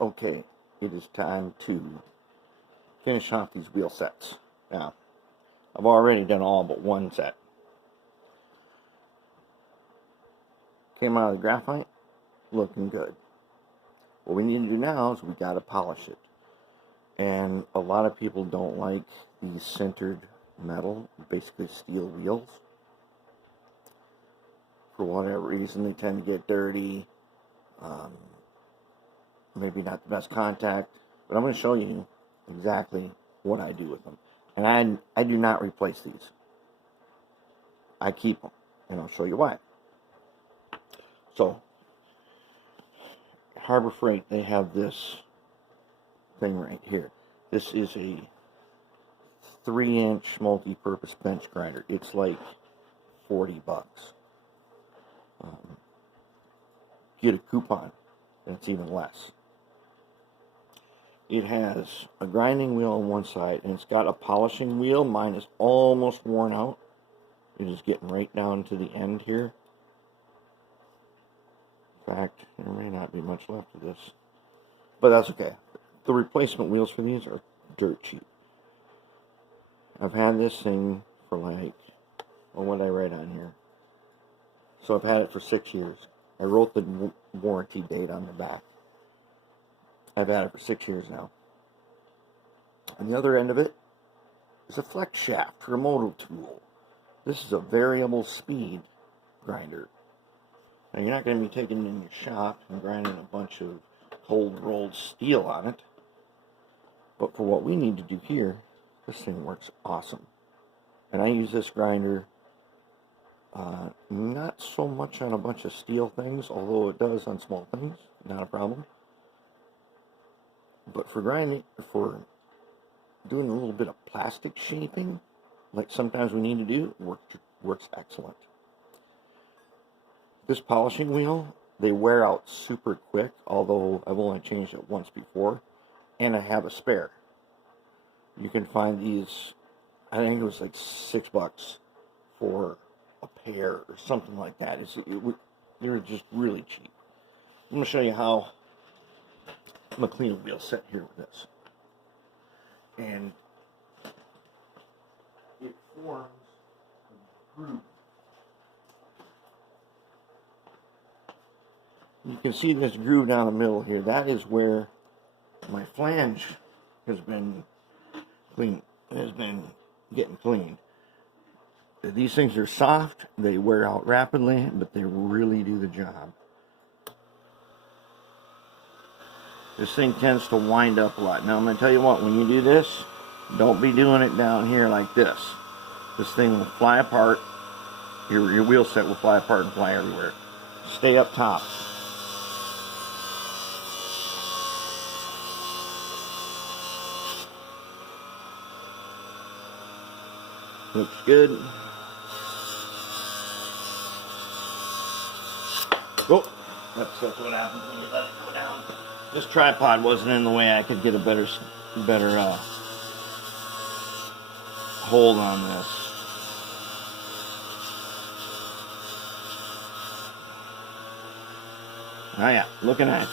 Okay, it is time to finish off these wheel sets. Now, I've already done all but one set. Came out of the graphite, looking good. What we need to do now is we got to polish it. And a lot of people don't like these sintered metal, basically steel wheels. For whatever reason, they tend to get dirty. Maybe not the best contact, but I'm going to show you exactly what I do with them. And I do not replace these. I keep them, and I'll show you why. So, Harbor Freight, they have this thing right here. This is a 3-inch multi-purpose bench grinder. It's like $40. Get a coupon, and it's even less. It has a grinding wheel on one side, and it's got a polishing wheel. Mine is almost worn out. It is getting right down to the end here. In fact, there may not be much left of this, but that's okay. The replacement wheels for these are dirt cheap. I've had this thing for like, well, what did I write on here? So I've had it for 6 years. I wrote the warranty date on the back. I've had it for 6 years now. On the other end of it is a flex shaft for a motor tool. This is a variable speed grinder. Now you're not going to be taking it in your shop and grinding a bunch of cold rolled steel on it. But for what we need to do here, this thing works awesome. And I use this grinder not so much on a bunch of steel things, although it does on small things, not a problem. But for grinding, for doing a little bit of plastic shaping, like sometimes we need to do, works excellent. This polishing wheel, they wear out super quick, although I've only changed it once before, and I have a spare. You can find these, I think it was like $6 for a pair or something like that. They're just really cheap. I'm going to show you how I'm going to clean a wheel set here with this. And it forms a groove. You can see this groove down the middle here. That is where my flange has been cleaned. Has been getting cleaned. These things are soft. They wear out rapidly, but they really do the job. This thing tends to wind up a lot. Now I'm going to tell you what, when you do this, don't be doing it down here like this. This thing will fly apart. Your wheel set will fly apart and fly everywhere. Stay up top. Looks good. Oh, that's what happens when you let it go down. This tripod wasn't in the way. I could get a better hold on this. Oh yeah, looking nice.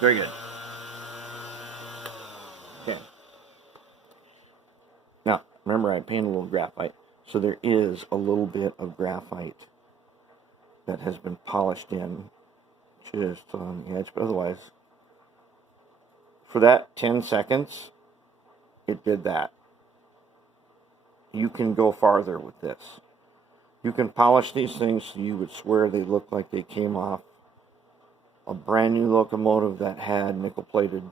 Very good. Okay. Now, remember I painted a little graphite, so there is a little bit of graphite that has been polished in just on the edge, but otherwise, for that 10 seconds, it did that. You can go farther with this. You can polish these things so you would swear they look like they came off a brand new locomotive that had nickel-plated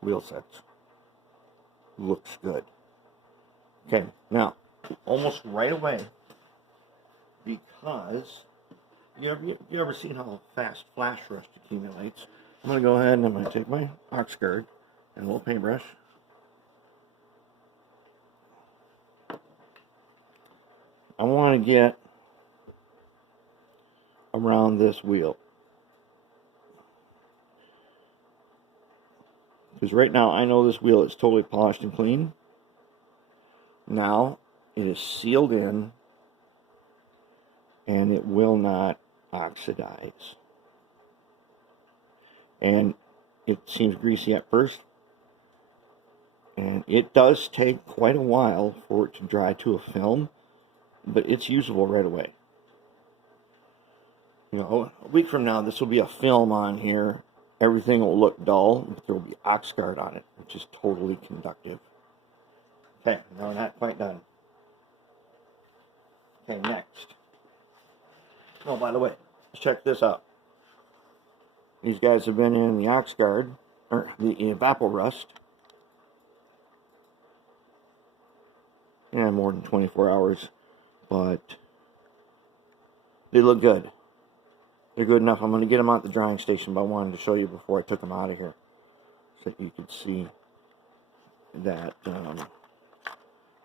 wheel sets. Looks good. Okay, now, almost right away, because you ever seen how fast flash rust accumulates? I'm going to go ahead and I'm going to take my ox guard and a little paintbrush. I want to get around this wheel. Because right now I know this wheel is totally polished and clean. Now it is sealed in and it will not oxidize. And it seems greasy at first, and it does take quite a while for it to dry to a film, but it's usable right away. You know, a week from now, this will be a film on here. Everything will look dull, but there will be Oxguard on it, which is totally conductive. Okay, no, we're not quite done. Okay, next. Oh, by the way, let's check this out. These guys have been in the Oxguard, or the Evaporust. Yeah, more than 24 hours, but they look good. They're good enough. I'm going to get them out the drying station, but I wanted to show you before I took them out of here, so that you could see that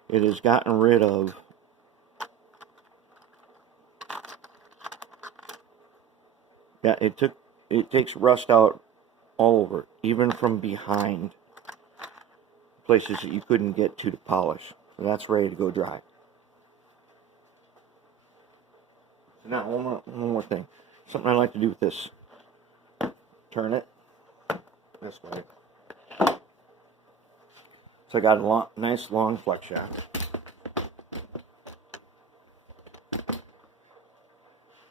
it has gotten rid of it takes rust out all over, even from behind places that you couldn't get to polish. So that's ready to go dry. Now, one more thing. Something I like to do with this. Turn it this way. So I got a nice long flex shaft.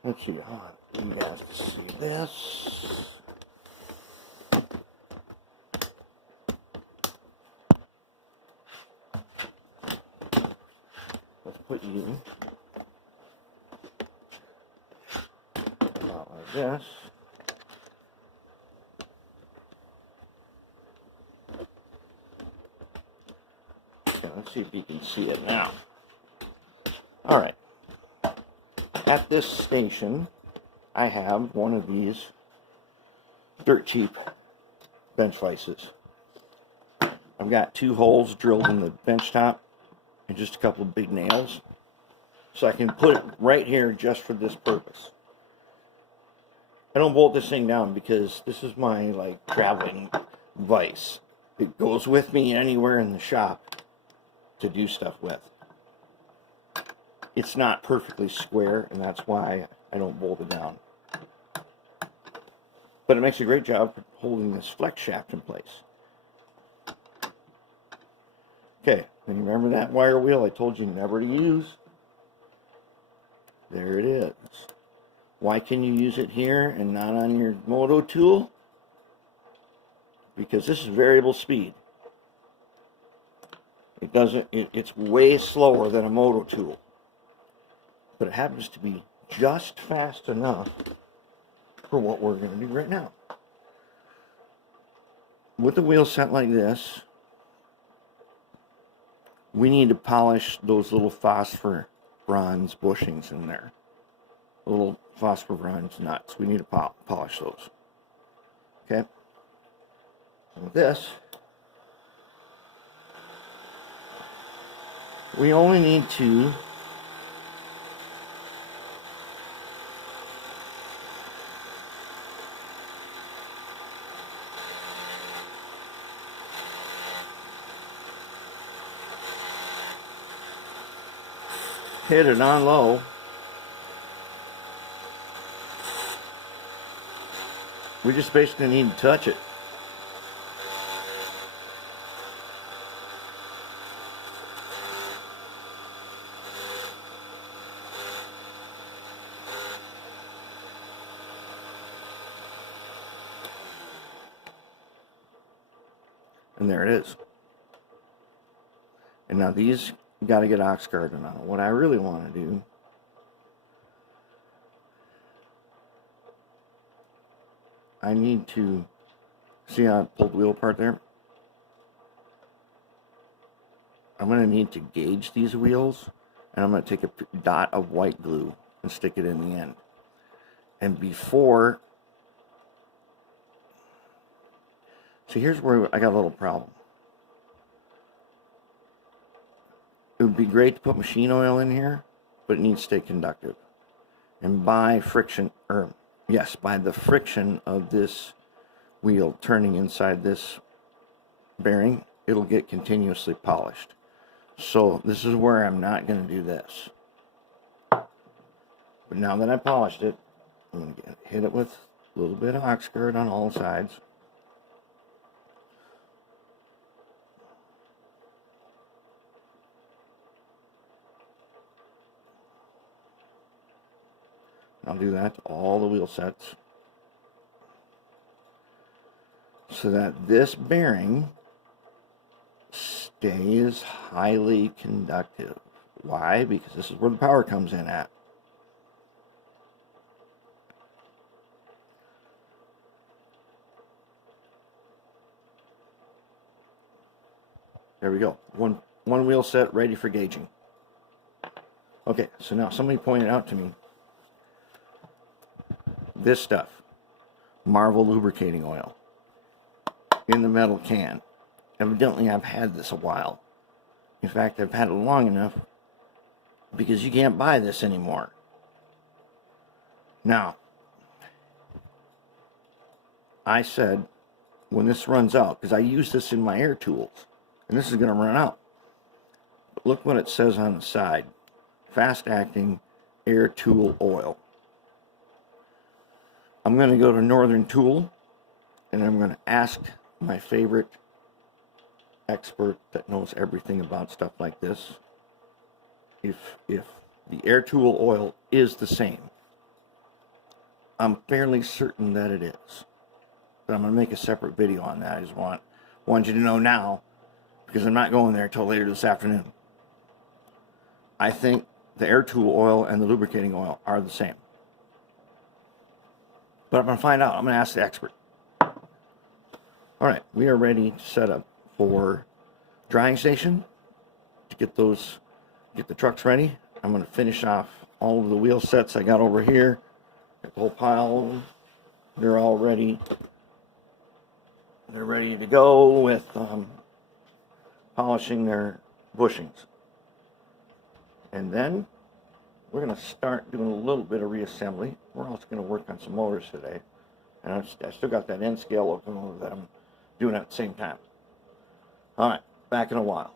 Let's see. You guys can see this. Let's put you about like this. Okay, let's see if you can see it now. All right. At this station, I have one of these dirt cheap bench vices. I've got 2 holes drilled in the bench top and just a couple of big nails, so I can put it right here just for this purpose. I don't bolt this thing down because this is my like traveling vise. It goes with me anywhere in the shop to do stuff with. It's not perfectly square, and that's why I don't bolt it down. But it makes a great job for holding this flex shaft in place. Okay, and you remember that wire wheel I told you never to use? There it is. Why can you use it here and not on your moto tool? Because this is variable speed. It's way slower than a moto tool. But it happens to be just fast enough for what we're going to do right now. With a wheel set like this, we need to polish those little phosphor bronze bushings in there. Little phosphor bronze nuts. We need to polish those. Okay? And with this, we only need to hit it on low. We just basically need to touch it. And there it is. And now these got to get Oxguard on. What I really want to do I need to see how I pulled the wheel apart there. I'm going to need to gauge these wheels, and I'm going to take a dot of white glue and stick it in the end. And before, see, here's where I got a little problem. It would be great to put machine oil in here, but it needs to stay conductive. And by friction, or yes, by the friction of this wheel turning inside this bearing, it'll get continuously polished. So this is where I'm not going to do this. But now that I polished it, I'm going to hit it with a little bit of oxguard on all sides. I'll do that to all the wheel sets so that this bearing stays highly conductive. Why? Because this is where the power comes in at. There we go. One wheel set ready for gauging. Okay, so now somebody pointed out to me this stuff, Marvel lubricating oil in the metal can. Evidently I've had this a while. In fact, I've had it long enough because you can't buy this anymore. Now, I said when this runs out, because I use this in my air tools, and this is going to run out. But look what it says on the side. Fast acting air tool oil. I'm going to go to Northern Tool, and I'm going to ask my favorite expert that knows everything about stuff like this if the air tool oil is the same. I'm fairly certain that it is, but I'm going to make a separate video on that. I just want you to know now, because I'm not going there until later this afternoon. I think the air tool oil and the lubricating oil are the same. But I'm going to find out. I'm going to ask the expert. All right, we are ready to set up for drying station to get the trucks ready. I'm going to finish off all of the wheel sets I got over here. Got the whole pile of them. They're all ready. They're ready to go with polishing their bushings. And then we're going to start doing a little bit of reassembly. We're also going to work on some motors today. And I still got that N scale open that I'm doing at the same time. All right, back in a while.